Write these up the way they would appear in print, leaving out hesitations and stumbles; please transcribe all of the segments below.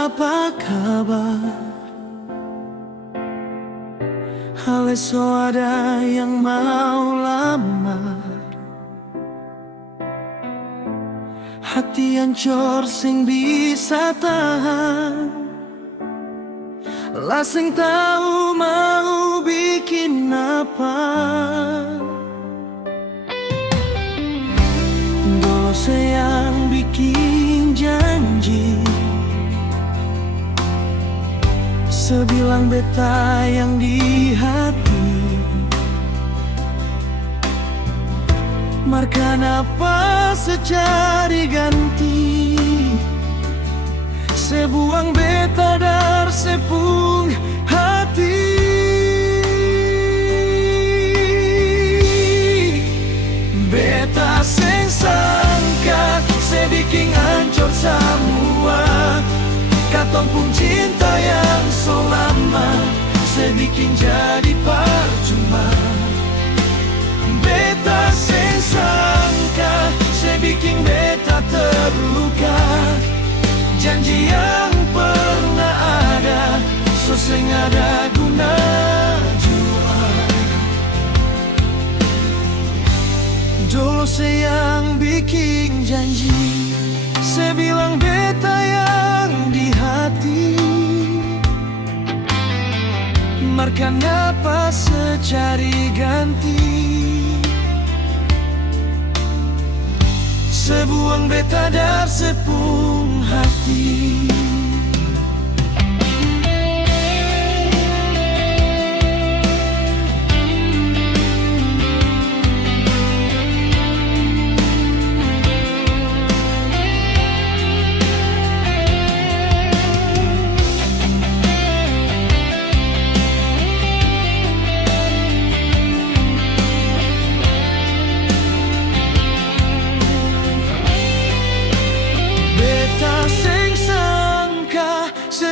apa kabar? Haleso ada yang mau lamar, hati hancur sing bisa tahan, lah sing tahu mau bikin apa. Dulu sayang bikin janji, sebilang beta yang di hati. Markan apa sejadi ganti, sebuang beta dar sepung hati. Beta sing sangka, sebikin hancur semua. Katong pun cinta yang so lama, sebikin jadi percuma. Beta sing sangka, sebikin beta terluka. Janji yang pernah ada, so sing ada guna jua. Dulu sayang bikin janji, sebilang beta yang di hati. Markan apa secari ganti, sebuang beta dar sepung hati.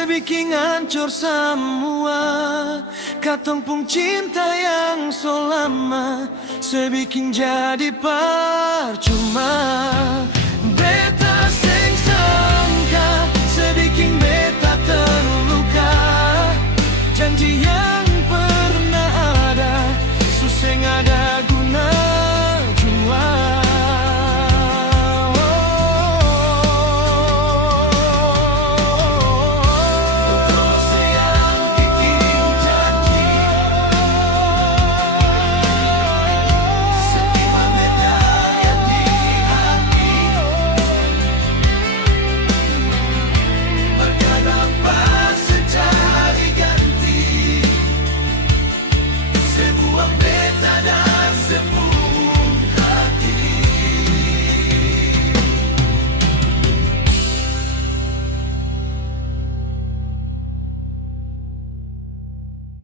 Bikin hancur semua. Katong pun cinta yang so lama, sebikin jadi percuma.